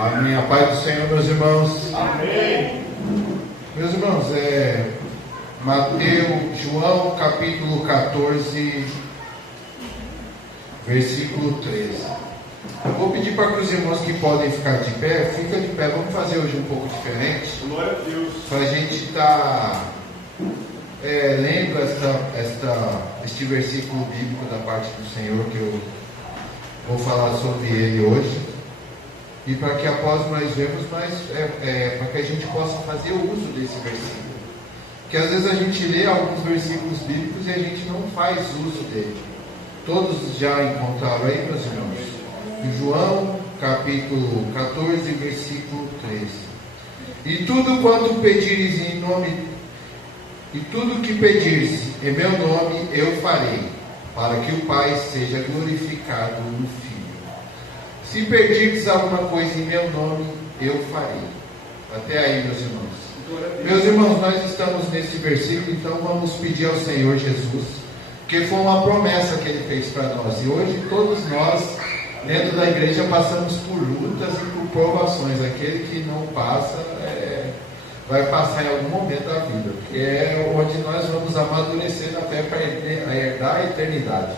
Amém. A paz do Senhor, meus irmãos. Amém. Meus irmãos, João capítulo 14, versículo 13. Eu vou pedir para que os irmãos que podem ficar de pé, fica de pé. Vamos fazer hoje um pouco diferente. Glória a Deus. Para a gente estar lendo este versículo bíblico da parte do Senhor, que eu vou falar sobre ele hoje. E para que após nós vermos, para que a gente possa fazer o uso desse versículo. Porque às vezes a gente lê alguns versículos bíblicos e a gente não faz uso dele. Todos já encontraram aí, meus irmãos? Em João capítulo 14, versículo 13. E tudo quanto pedires em nome, e tudo que pedires em meu nome eu farei, para que o Pai seja glorificado no Filho. Se pedirdes alguma coisa em meu nome, eu farei. Até aí, meus irmãos. Meus irmãos, nós estamos nesse versículo, então vamos pedir ao Senhor Jesus, porque foi uma promessa que Ele fez para nós. E hoje todos nós, dentro da igreja, passamos por lutas e por provações. Aquele que não passa, vai passar em algum momento da vida, porque é onde nós vamos amadurecer na fé para herdar a eternidade.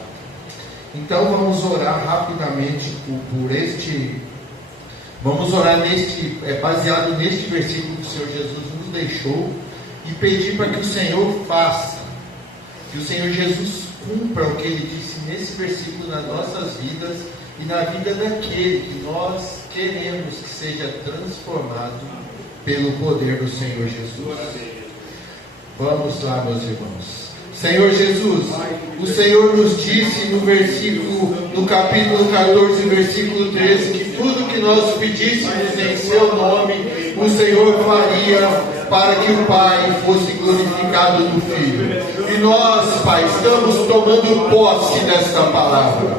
Então vamos orar rapidamente por este. Vamos orar baseado neste versículo que o Senhor Jesus nos deixou e pedir para que o Senhor faça, que o Senhor Jesus cumpra o que Ele disse nesse versículo nas nossas vidas e na vida daquele que nós queremos que seja transformado pelo poder do Senhor Jesus. Vamos lá, meus irmãos. Senhor Jesus, o Senhor nos disse no capítulo 14, versículo 13, que tudo que nós pedíssemos em seu nome, o Senhor faria para que o Pai fosse glorificado no Filho. E nós, Pai, estamos tomando posse desta palavra.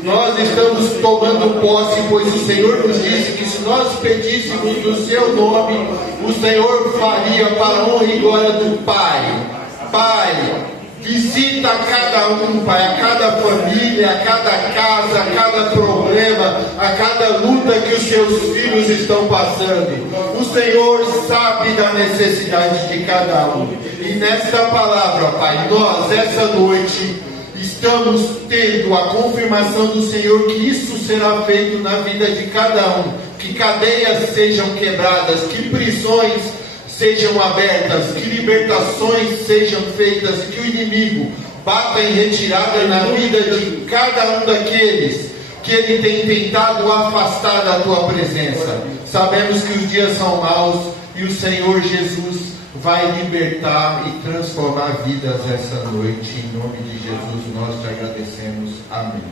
Nós estamos tomando posse, pois o Senhor nos disse que se nós pedíssemos no seu nome, o Senhor faria para a honra e glória do Pai. Pai, visita a cada um, Pai, a cada família, a cada casa, a cada problema, a cada luta que os seus filhos estão passando. O Senhor sabe da necessidade de cada um. E nesta palavra, Pai, nós, essa noite, estamos tendo a confirmação do Senhor que isso será feito na vida de cada um. Que cadeias sejam quebradas, que prisões sejam abertas, que libertações sejam feitas e que o inimigo bata em retirada na vida de cada um daqueles que ele tem tentado afastar da tua presença. Sabemos que os dias são maus e o Senhor Jesus vai libertar e transformar vidas essa noite. Em nome de Jesus nós te agradecemos. Amém.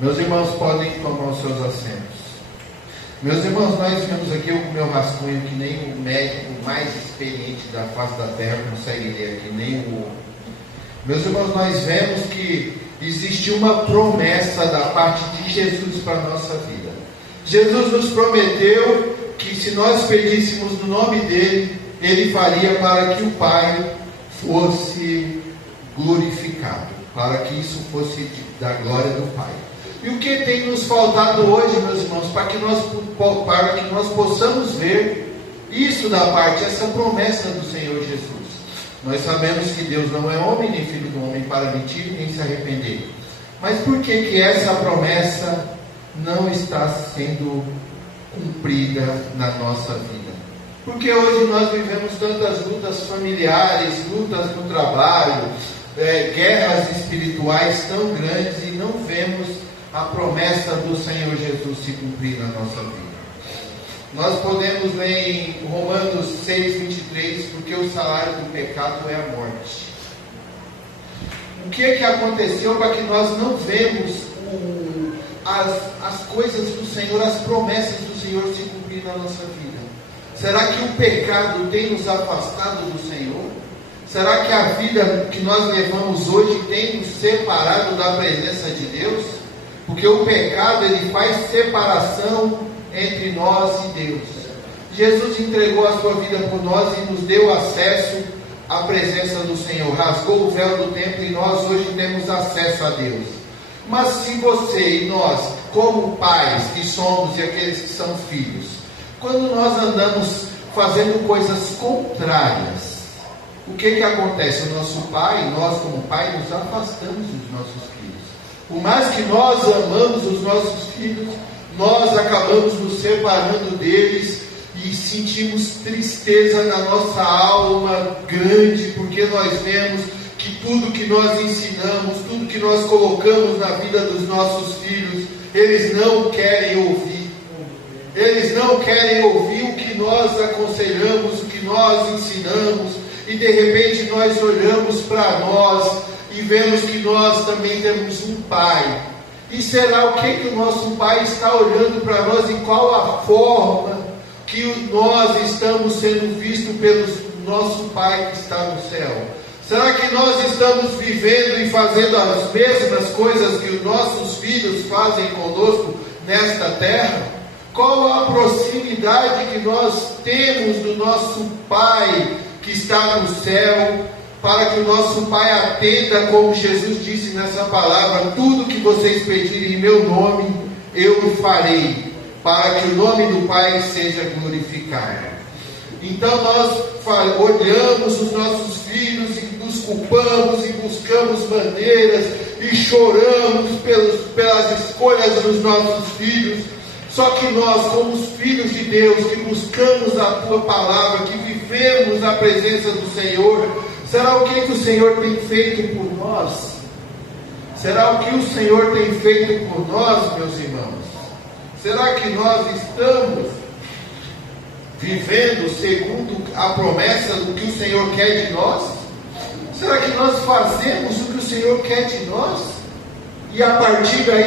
Meus irmãos podem tomar os seus assentos. Meus irmãos, nós vemos aqui o meu rascunho que nem o médico mais experiente da face da terra consegue ler aqui, nem o... Meus irmãos, nós vemos que existe uma promessa da parte de Jesus para a nossa vida. Jesus nos prometeu que se nós pedíssemos no nome dele, ele faria para que o Pai fosse glorificado, para que isso fosse da glória do Pai. E o que tem nos faltado hoje, meus irmãos, para que nós possamos ver isso da parte, essa promessa do Senhor Jesus. Nós sabemos que Deus não é homem, nem filho do homem para mentir, nem se arrepender. Mas por que essa promessa não está sendo cumprida na nossa vida? Porque hoje nós vivemos tantas lutas familiares, lutas no trabalho, guerras espirituais tão grandes e não vemos a promessa do Senhor Jesus se cumprir na nossa vida. Nós podemos ler em Romanos 6:23, porque o salário do pecado é a morte. O que aconteceu para que nós não vemos as coisas do Senhor, as promessas do Senhor se cumprir na nossa vida? Será que o pecado tem nos afastado do Senhor? Será que a vida que nós levamos hoje tem nos separado da presença de Deus? Porque o pecado, ele faz separação entre nós e Deus. Jesus entregou a sua vida por nós e nos deu acesso à presença do Senhor. Rasgou o véu do templo e nós hoje temos acesso a Deus. Mas se você e nós como pais que somos e aqueles que são filhos, quando nós andamos fazendo coisas contrárias, o que acontece? O nosso pai, nós como pai, nos afastamos dos nossos filhos. Por mais que nós amamos os nossos filhos, nós acabamos nos separando deles e sentimos tristeza na nossa alma grande, porque nós vemos que tudo que nós ensinamos, tudo que nós colocamos na vida dos nossos filhos, eles não querem ouvir. Eles não querem ouvir o que nós aconselhamos, o que nós ensinamos, e de repente nós olhamos para nós e vemos que nós também temos um pai. E será o que o nosso pai está olhando para nós e qual a forma que nós estamos sendo vistos pelo nosso pai que está no céu? Será que nós estamos vivendo e fazendo as mesmas coisas que os nossos filhos fazem conosco nesta terra? Qual a proximidade que nós temos do nosso Pai que está no céu, para que o nosso Pai atenda, como Jesus disse nessa palavra: tudo que vocês pedirem em meu nome, eu farei, para que o nome do Pai seja glorificado. Então nós olhamos os nossos filhos e nos culpamos e buscamos maneiras e choramos pelas escolhas dos nossos filhos. Só que nós, como os filhos de Deus, que buscamos a Tua palavra, que vivemos na presença do Senhor, será o que o Senhor tem feito por nós? Será o que o Senhor tem feito por nós, meus irmãos? Será que nós estamos vivendo segundo a promessa do que o Senhor quer de nós? Será que nós fazemos o que o Senhor quer de nós? E a partir daí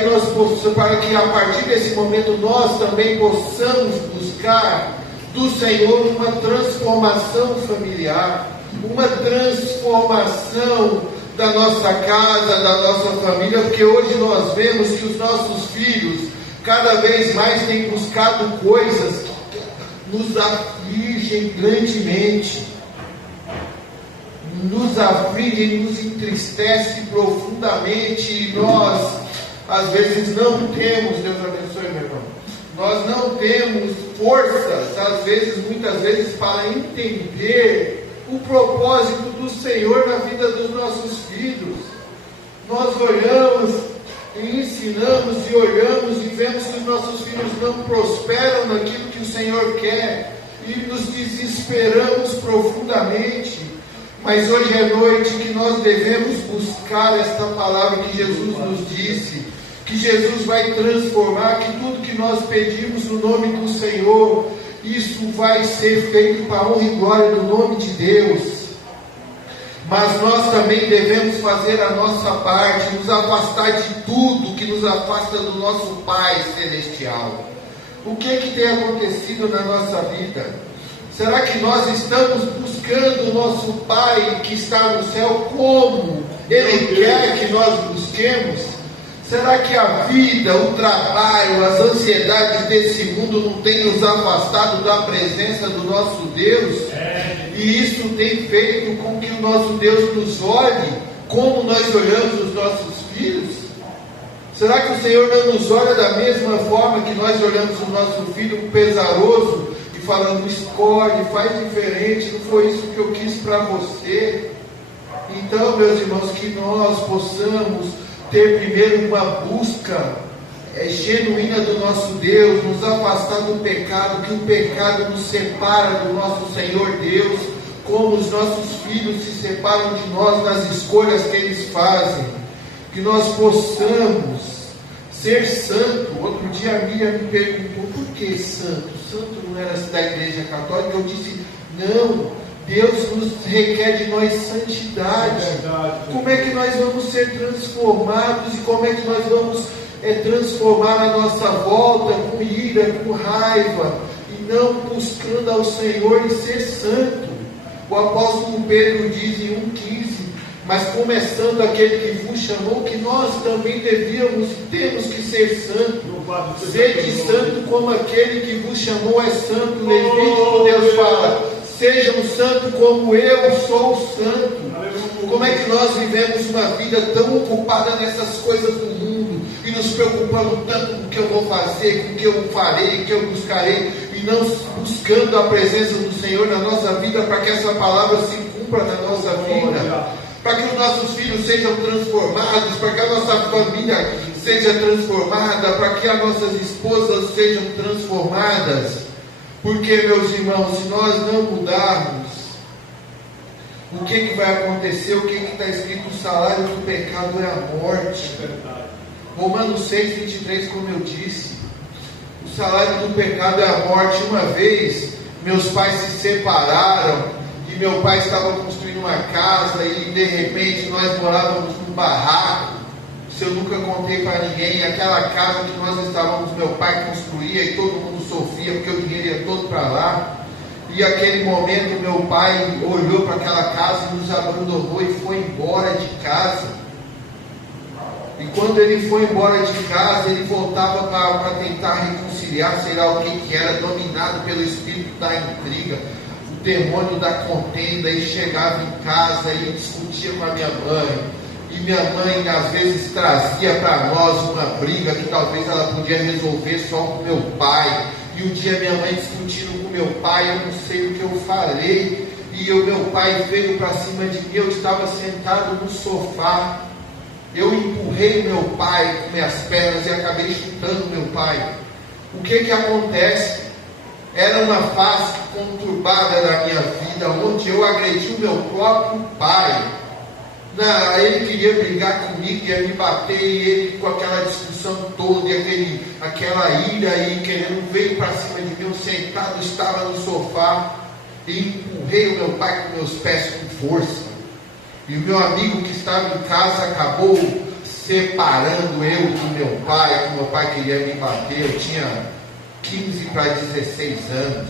para que a partir desse momento nós também possamos buscar do Senhor uma transformação familiar, uma transformação da nossa casa, da nossa família, porque hoje nós vemos que os nossos filhos cada vez mais têm buscado coisas que nos afligem grandemente, nos aflige, nos entristece profundamente, e nós às vezes não temos, Deus abençoe, meu irmão, nós não temos forças, às vezes, muitas vezes, para entender o propósito do Senhor na vida dos nossos filhos. Nós olhamos e ensinamos e olhamos e vemos que os nossos filhos não prosperam naquilo que o Senhor quer, e nos desesperamos profundamente. Mas hoje é noite que nós devemos buscar esta palavra que Jesus nos disse, que Jesus vai transformar, que tudo que nós pedimos no nome do Senhor, isso vai ser feito para a honra e glória do nome de Deus. Mas nós também devemos fazer a nossa parte, nos afastar de tudo que nos afasta do nosso Pai Celestial. O que tem acontecido na nossa vida? Será que nós estamos buscando o nosso Pai que está no céu como Ele quer que nós busquemos? Será que a vida, o trabalho, as ansiedades desse mundo não têm nos afastado da presença do nosso Deus? E isso tem feito com que o nosso Deus nos olhe como nós olhamos os nossos filhos? Será que o Senhor não nos olha da mesma forma que nós olhamos o nosso filho pesaroso, falando: escolhe, faz diferente, não foi isso que eu quis para você? Então, meus irmãos, que nós possamos ter primeiro uma busca genuína do nosso Deus, nos afastar do pecado, que o pecado nos separa do nosso Senhor Deus, como os nossos filhos se separam de nós nas escolhas que eles fazem. Que nós possamos ser santo. Outro dia a Miriam me perguntou: por que santo? Santo não era da igreja católica? Eu disse: não, Deus nos requer de nós santidade. Como é que nós vamos ser transformados, e como é que nós vamos transformar a nossa volta com ira, com raiva, e não buscando ao Senhor e ser santo? O apóstolo Pedro diz em 1,15: mas começando aquele que vos chamou, que nós também devíamos e temos que ser santos. Sede santo como aquele que vos chamou é santo. Levítico, Deus fala: Sejam santos como eu sou santo. Como é que nós vivemos uma vida tão ocupada nessas coisas do mundo e nos preocupando tanto com o que eu vou fazer, com o que eu farei, o que eu buscarei, e não buscando a presença do Senhor na nossa vida, para que essa palavra se cumpra na nossa vida, para que os nossos filhos sejam transformados, para que a nossa família seja transformada, para que as nossas esposas sejam transformadas. Porque, meus irmãos, se nós não mudarmos, o que vai acontecer? O que está escrito? O salário do pecado é a morte. Romanos 6, 23, como eu disse, o salário do pecado é a morte. Uma vez, meus pais se separaram, e meu pai estava construindo uma casa, e de repente nós morávamos num barraco. Isso eu nunca contei para ninguém. Aquela casa que nós estávamos, meu pai construía, e todo mundo sofria, porque o dinheiro ia todo para lá. E aquele momento meu pai olhou para aquela casa e nos abandonou e foi embora de casa. E quando ele foi embora de casa, ele voltava para tentar reconciliar, sei lá o que era, dominado pelo espírito da intriga, o demônio da contenda, e chegava em casa e discutia com a minha mãe. E minha mãe às vezes trazia para nós uma briga que talvez ela podia resolver só com meu pai. E um dia minha mãe discutindo com meu pai, eu não sei o que eu falei, e meu pai veio para cima de mim. Eu estava sentado no sofá, eu empurrei meu pai com minhas pernas e acabei chutando meu pai. O que acontece? Era uma fase conturbada da minha vida, onde eu agredi o meu próprio pai. Ele queria brigar comigo, ia me bater, e ele com aquela discussão toda, e aquela ira aí, querendo, veio para cima de mim. Eu sentado estava no sofá e empurrei o meu pai com meus pés com força. E o meu amigo que estava em casa acabou separando eu do meu pai, que meu pai queria me bater. Eu tinha 15 para 16 anos.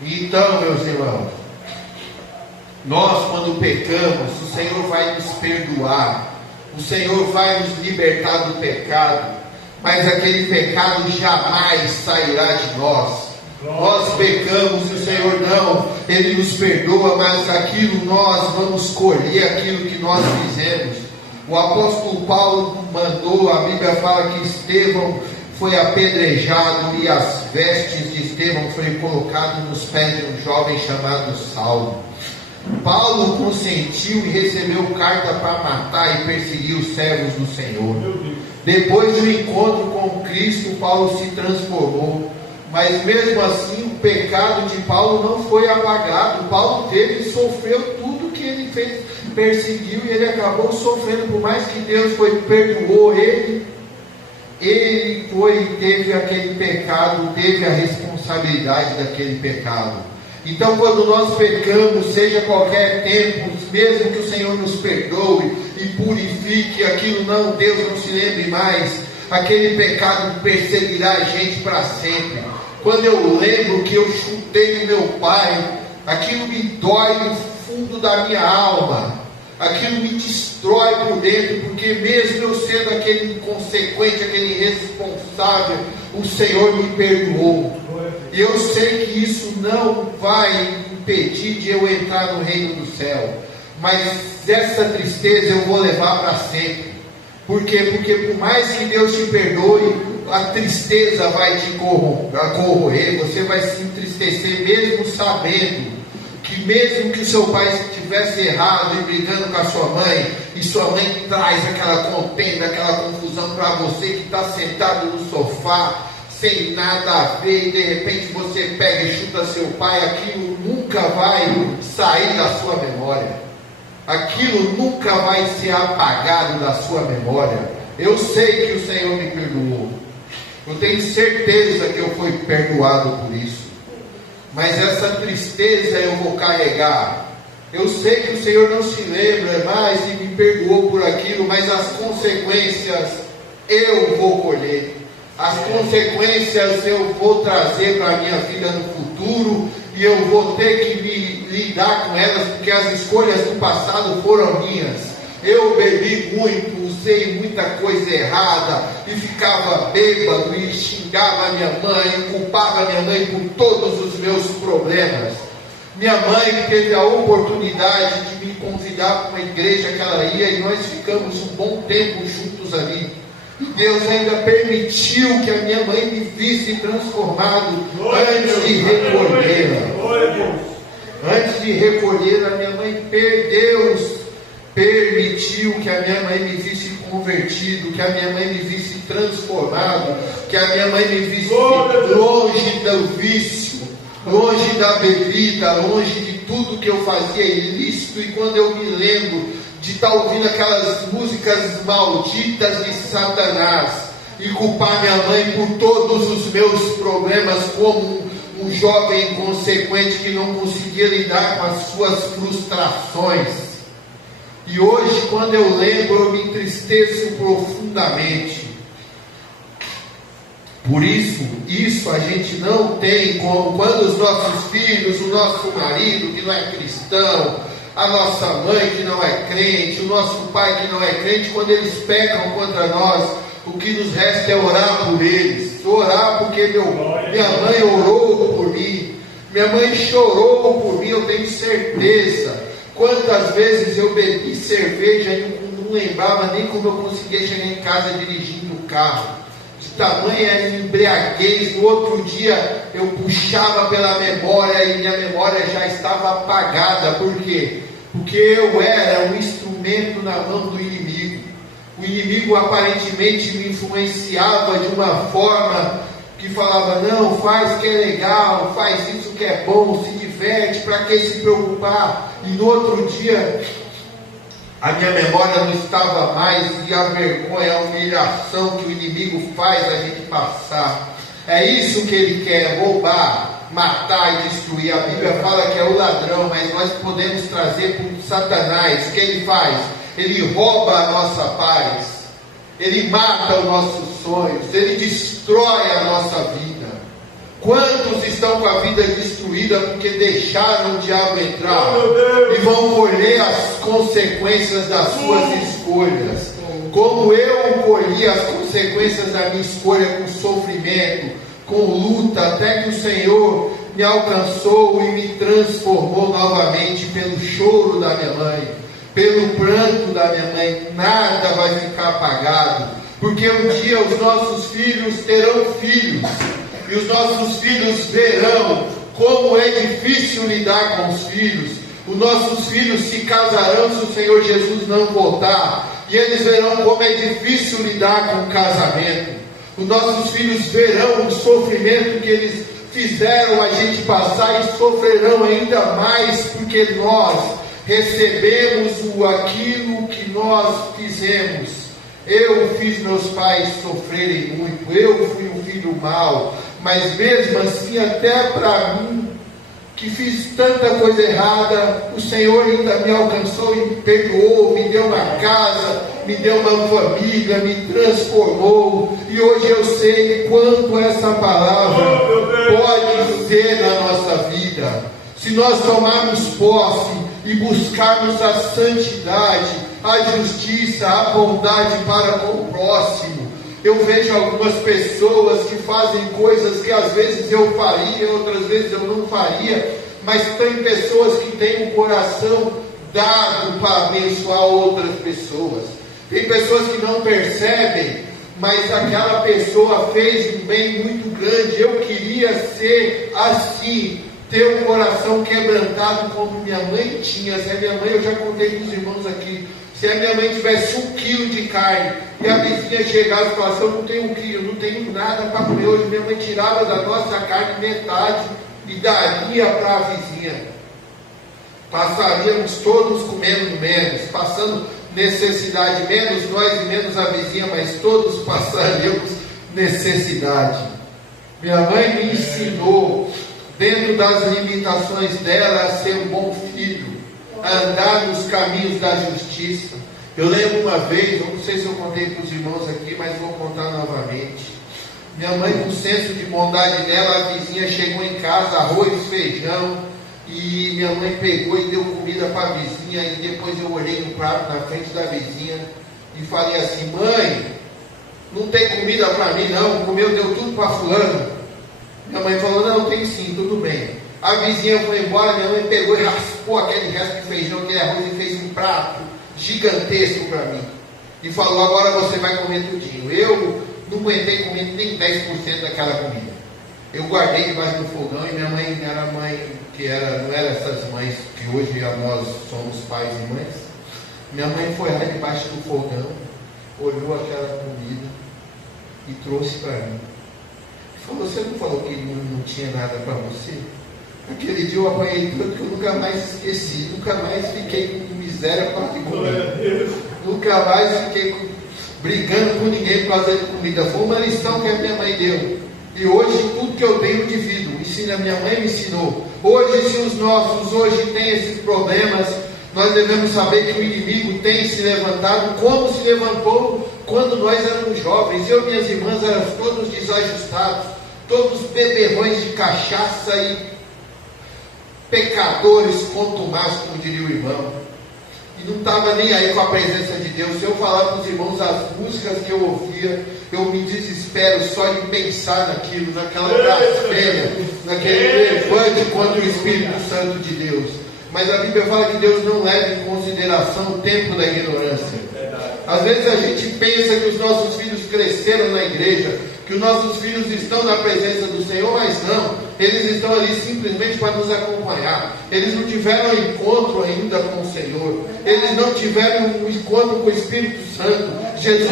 Então, meus irmãos, nós, quando pecamos, o Senhor vai nos perdoar, o Senhor vai nos libertar do pecado, mas aquele pecado jamais sairá de nós. Nós pecamos e o Senhor não, Ele nos perdoa, mas aquilo nós vamos colher aquilo que nós fizemos. O apóstolo Paulo mandou, a Bíblia fala que Estevão foi apedrejado e as vestes de Estevão foram colocadas nos pés de um jovem chamado Saulo. Paulo consentiu e recebeu carta para matar e perseguir os servos do Senhor. Depois do encontro com Cristo, Paulo se transformou, mas mesmo assim o pecado de Paulo não foi apagado. Paulo sofreu tudo que ele fez, perseguiu, e ele acabou sofrendo. Por mais que Deus perdoou ele teve aquele pecado, teve a responsabilidade daquele pecado. Então, quando nós pecamos, seja qualquer tempo, mesmo que o Senhor nos perdoe e purifique aquilo, não, Deus não se lembre mais, aquele pecado perseguirá a gente para sempre. Quando eu lembro que eu chutei meu pai, aquilo me dói no fundo da minha alma, aquilo me destrói por dentro, porque mesmo eu sendo aquele inconsequente, aquele irresponsável, o Senhor me perdoou. E eu sei que isso não vai impedir de eu entrar no reino do céu, mas essa tristeza eu vou levar para sempre. Por quê? Porque por mais que Deus te perdoe, a tristeza vai te corroer, você vai se entristecer, mesmo sabendo que mesmo que seu pai estivesse errado e brigando com a sua mãe, e sua mãe traz aquela contenda, aquela confusão para você que está sentado no sofá, sem nada a ver, e de repente você pega e chuta seu pai, aquilo nunca vai sair da sua memória, aquilo nunca vai ser apagado da sua memória. Eu sei que o Senhor me perdoou, eu tenho certeza que eu fui perdoado por isso, mas essa tristeza eu vou carregar. Eu sei que o Senhor não se lembra mais e me perdoou por aquilo, mas as consequências eu vou colher. As consequências eu vou trazer para a minha vida no futuro, e eu vou ter que me lidar com elas, porque as escolhas do passado foram minhas. Eu bebi muito, usei muita coisa errada e ficava bêbado e xingava a minha mãe, culpava a minha mãe por todos os meus problemas. Minha mãe teve a oportunidade de me convidar para uma igreja que ela ia e nós ficamos um bom tempo juntos ali. E Deus ainda permitiu que a minha mãe me visse transformado antes de recolhê-la. Antes de recolher, a minha mãe permitiu que a minha mãe me visse convertido, que a minha mãe me visse transformado, que a minha mãe me visse longe do vício, longe da bebida, longe de tudo que eu fazia ilícito. E quando eu me lembro de estar ouvindo aquelas músicas malditas de Satanás e culpar minha mãe por todos os meus problemas, como um jovem inconsequente que não conseguia lidar com as suas frustrações. E hoje, quando eu lembro, eu me entristeço profundamente. Por isso a gente não tem como, quando os nossos filhos, o nosso marido que não é cristão, a nossa mãe que não é crente, o nosso pai que não é crente, quando eles pecam contra nós, o que nos resta é orar por eles. Orar porque minha mãe orou por mim, minha mãe chorou por mim, eu tenho certeza. Quantas vezes eu bebi cerveja e não lembrava nem como eu conseguia chegar em casa dirigindo o carro. De tamanha embriaguez, no outro dia eu puxava pela memória e minha memória já estava apagada. Por quê? Porque eu era um instrumento na mão do inimigo. O inimigo aparentemente me influenciava de uma forma que falava: não, faz que é legal, faz isso que é bom, se diverte, para que se preocupar? E no outro dia a minha memória não estava mais, e a vergonha, a humilhação que o inimigo faz a gente passar. É isso que ele quer: roubar, matar e destruir. A Bíblia fala que é o ladrão, mas nós podemos trazer para o Satanás. O que ele faz? Ele rouba a nossa paz, ele mata os nossos sonhos, ele destrói a nossa vida. Quantos estão com a vida destruída porque deixaram o diabo entrar e vão colher as consequências das suas escolhas? Como eu colhi as consequências da minha escolha com sofrimento, com luta, até que o Senhor me alcançou e me transformou novamente pelo choro da minha mãe, pelo pranto da minha mãe. Nada vai ficar apagado, porque um dia os nossos filhos terão filhos. E os nossos filhos verão como é difícil lidar com os filhos. Os nossos filhos se casarão se o Senhor Jesus não voltar. E eles verão como é difícil lidar com o casamento. Os nossos filhos verão o sofrimento que eles fizeram a gente passar e sofrerão ainda mais, porque nós recebemos aquilo que nós fizemos. Eu fiz meus pais sofrerem muito, eu fui um filho mau, mas mesmo assim, até para mim, que fiz tanta coisa errada, o Senhor ainda me alcançou e me perdoou, me deu uma casa, me deu uma família, me transformou. E hoje eu sei quanto essa palavra pode ser na nossa vida. Se nós tomarmos posse e buscarmos a santidade, a justiça, a bondade para com o próximo. Eu vejo algumas pessoas que fazem coisas que às vezes eu faria, outras vezes eu não faria, mas tem pessoas que têm um coração dado para abençoar outras pessoas. Tem pessoas que não percebem, mas aquela pessoa fez um bem muito grande. Eu queria ser assim, ter um coração quebrantado como minha mãe tinha. Se a minha mãe, eu já contei para os irmãos aqui, se a minha mãe tivesse 1 quilo de carne e a vizinha chegasse e falasse: eu não tenho 1 quilo, não tenho nada para comer hoje, minha mãe tirava da nossa carne metade e daria para a vizinha. Passaríamos todos comendo menos, passando necessidade, menos nós e menos a vizinha, mas todos passaríamos necessidade. Minha mãe me ensinou, dentro das limitações dela, a ser um bom filho, a andar nos caminhos da justiça. Eu lembro uma vez, eu não sei se eu contei para os irmãos aqui, mas vou contar novamente. Minha mãe, com o senso de bondade dela, a vizinha chegou em casa, arroz, feijão, e minha mãe pegou e deu comida para a vizinha, e depois eu olhei no prato na frente da vizinha e falei assim: mãe, não tem comida para mim não, comeu, deu tudo para fulano. Minha mãe falou: não, tem sim, tudo bem. A vizinha foi embora, minha mãe pegou e raspou aquele resto de feijão, aquele arroz, e fez um prato gigantesco para mim. E falou: agora você vai comer tudinho. Eu não aguentei comer nem 10% daquela comida. Eu guardei debaixo do fogão, e minha mãe era mãe, não era essas mães que hoje nós somos pais e mães. Minha mãe foi lá debaixo do fogão, olhou aquela comida e trouxe para mim. Falou: você não falou que não tinha nada para você? Aquele dia eu apanhei tanto que eu nunca mais esqueci, nunca mais fiquei com miséria para comer. Nunca mais fiquei brigando com ninguém por causa de comida. Foi uma lição que a minha mãe deu. E hoje tudo que eu tenho eu divido. A minha mãe me ensinou. Hoje, se os nossos hoje têm esses problemas, nós devemos saber que o inimigo tem se levantado como se levantou quando nós éramos jovens. Eu e minhas irmãs éramos todos desajustados, todos beberrões de cachaça e pecadores contumazes, como diria o irmão. E não estava nem aí com a presença de Deus. Se eu falar para os irmãos as músicas que eu ouvia, eu me desespero só de pensar naquilo, naquela blasfêmia, naquele levante contra o Espírito Santo de Deus. Mas a Bíblia fala que Deus não leva em consideração o tempo da ignorância. Às vezes a gente pensa que os nossos filhos cresceram na igreja, que os nossos filhos estão na presença do Senhor, mas não. Eles estão ali simplesmente para nos acompanhar. Eles não tiveram encontro ainda com o Senhor. Eles não tiveram um encontro com o Espírito Santo. Jesus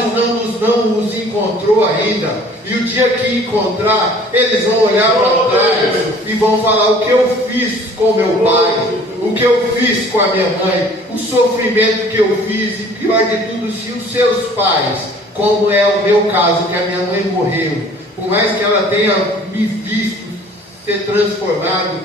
não os encontrou ainda. E o dia que encontrar, eles vão olhar para trás e vão falar: o que eu fiz com meu pai, o que eu fiz com a minha mãe, o sofrimento que eu fiz. E pior de tudo, se os seus pais, como é o meu caso, que a minha mãe morreu, por mais que ela tenha me visto ser transformado,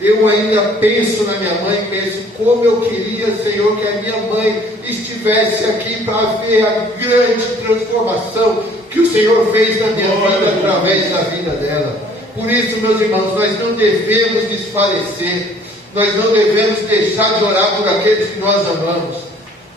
eu ainda penso na minha mãe, penso como eu queria, Senhor, que a minha mãe estivesse aqui para ver a grande transformação que o Senhor fez na minha vida através da vida dela. Por isso, meus irmãos, nós não devemos desfalecer, nós não devemos deixar de orar por aqueles que nós amamos.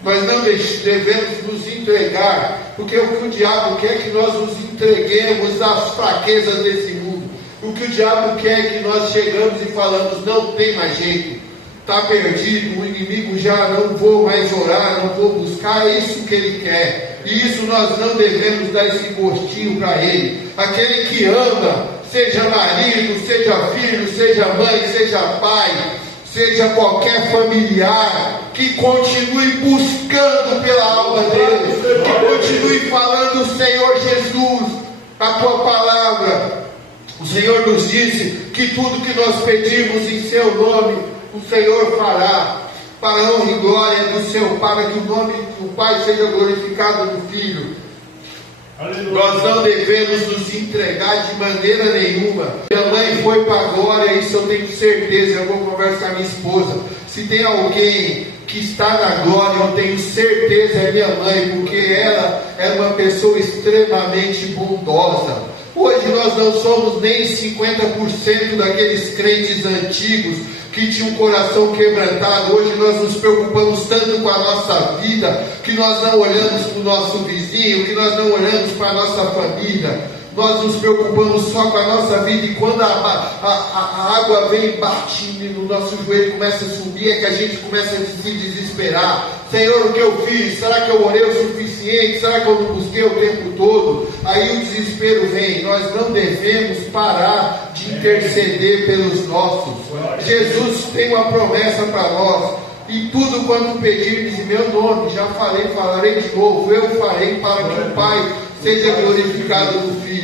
Nós não devemos nos entregar, porque o que o diabo quer é que nós nos entreguemos às fraquezas desse mundo. O que o diabo quer é que nós chegamos e falamos: não tem mais jeito, está perdido, o inimigo já não vou mais orar, não vou buscar. É isso que ele quer, e isso nós não devemos dar esse gostinho para ele. Aquele que ama, seja marido, seja filho, seja mãe, seja pai, seja qualquer familiar, que continue buscando pela alma dele, que continue falando: Senhor Jesus, a tua palavra, o Senhor nos disse que tudo que nós pedimos em seu nome, o Senhor fará, para a honra e glória do seu Pai, para que o nome do Pai seja glorificado no Filho. Aleluia. Nós não devemos nos entregar de maneira nenhuma. Minha mãe foi para a glória, isso eu tenho certeza. Eu vou conversar com a minha esposa. Se tem alguém que está na glória, eu tenho certeza é minha mãe, porque ela é uma pessoa extremamente bondosa. Hoje nós não somos nem 50% daqueles crentes antigos que tinham um coração quebrantado. Hoje nós nos preocupamos tanto com a nossa vida, que nós não olhamos para o nosso vizinho, que nós não olhamos para a nossa família. Nós nos preocupamos só com a nossa vida, e quando a água vem e bate no nosso joelho, começa a subir, é que a gente começa a se desesperar. Senhor, o que eu fiz? Será que eu orei o suficiente? Será que eu não busquei o tempo todo? Aí o desespero vem. Nós não devemos parar de interceder pelos nossos. Jesus tem uma promessa para nós: e tudo quanto pedirdes em meu nome, já falei, falarei de novo, eu farei, para que o Pai seja glorificado no Filho.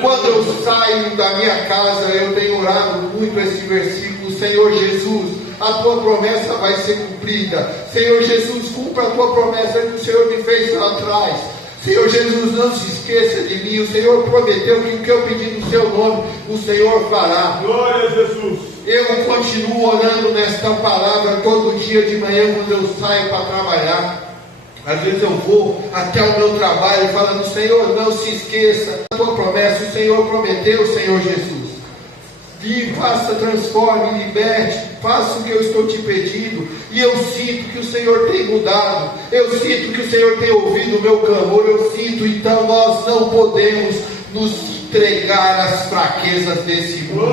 Quando eu saio da minha casa, eu tenho orado muito esse versículo: Senhor Jesus, a tua promessa vai ser cumprida. Senhor Jesus, cumpra a tua promessa que o Senhor me fez lá atrás. Senhor Jesus, não se esqueça de mim. O Senhor prometeu que o que eu pedi no seu nome, o Senhor fará. Glória a Jesus. Eu continuo orando nesta palavra todo dia de manhã, quando eu saio para trabalhar. Às vezes eu vou até o meu trabalho falando: Senhor, não se esqueça da tua promessa. O Senhor prometeu, Senhor Jesus. faça, transforme, liberte, faça o que eu estou te pedindo. E eu sinto que o Senhor tem mudado, eu sinto que o Senhor tem ouvido o meu clamor, eu sinto. Então nós não podemos nos entregar às fraquezas desse mundo.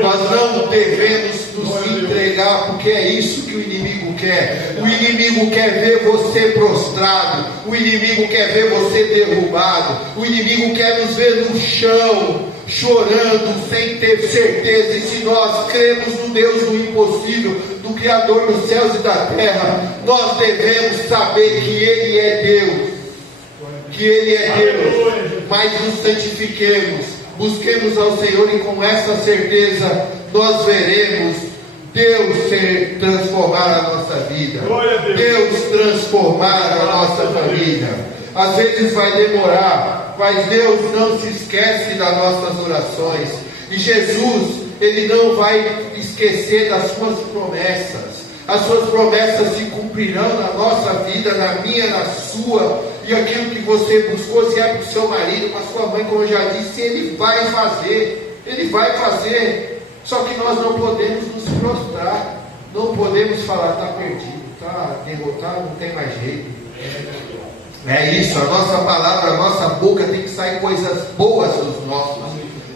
Nós não devemos nos entregar, porque é isso que o inimigo quer. O inimigo quer ver você prostrado, o inimigo quer ver você derrubado, o inimigo quer nos ver no chão, chorando, sem ter certeza. E se nós cremos no Deus do impossível, do Criador dos céus e da terra, nós devemos saber que Ele é Deus, que Ele é Deus. Mas nos santifiquemos, busquemos ao Senhor, e com essa certeza nós veremos Deus transformar a nossa vida, Deus transformar a nossa família. Às vezes vai demorar, mas Deus não se esquece das nossas orações. E Jesus, Ele não vai esquecer das suas promessas. As suas promessas se cumprirão na nossa vida, na minha, na sua. E aquilo que você buscou, se é para o seu marido, para a sua mãe, como eu já disse, Ele vai fazer. Ele vai fazer. Só que nós não podemos nos prostrar. Não podemos falar, está perdido, está derrotado, não tem mais jeito. É isso, a nossa palavra, a nossa boca tem que sair coisas boas dos nossos.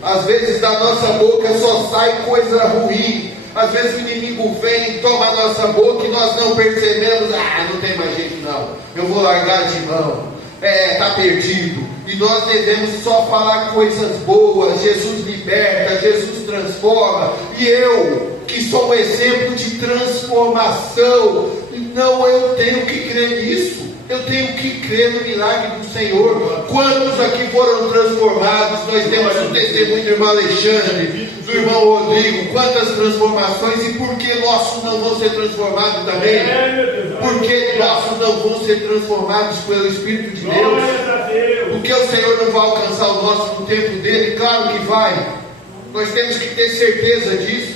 Às vezes da nossa boca só sai coisa ruim. Às vezes o inimigo vem, toma a nossa boca e nós não percebemos. Não tem mais jeito não, eu vou largar de mão, está perdido. E nós devemos só falar coisas boas. Jesus liberta, Jesus transforma. E eu, que sou um exemplo de transformação, não, eu tenho que crer nisso. Eu tenho que crer no milagre do Senhor. Quantos aqui foram transformados? Nós temos o testemunho do irmão Alexandre, do irmão Rodrigo. Quantas transformações? E por que nossos não vão ser transformados também? Por que nossos não vão ser transformados pelo Espírito de Deus? Porque o Senhor não vai alcançar o nosso no tempo dele? Claro que vai. Nós temos que ter certeza disso.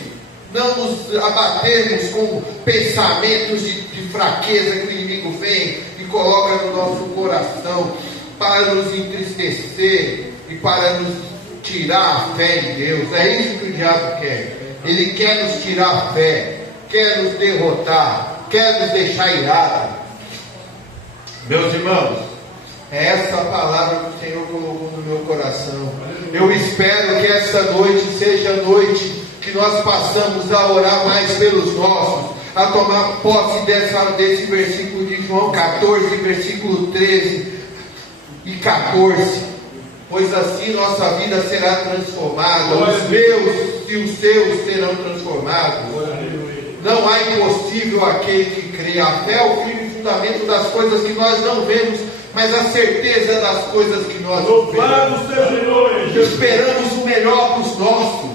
Não nos abatermos com pensamentos de fraqueza que o inimigo vem e coloca no nosso coração para nos entristecer e para nos tirar a fé em Deus. É isso que o diabo quer. Ele quer nos tirar a fé, quer nos derrotar, quer nos deixar irados. Meus irmãos, é essa palavra que o Senhor colocou no meu coração. Eu espero que essa noite seja a noite que nós passamos a orar mais pelos nossos, a tomar posse desse versículo de João 14, versículo 13 e 14. Pois assim nossa vida será transformada, os meus e os seus serão transformados. Não há impossível aquele que crê. A fé é o firme fundamento das coisas que nós não vemos, mas a certeza das coisas que nós vemos. Esperamos o melhor para os nossos.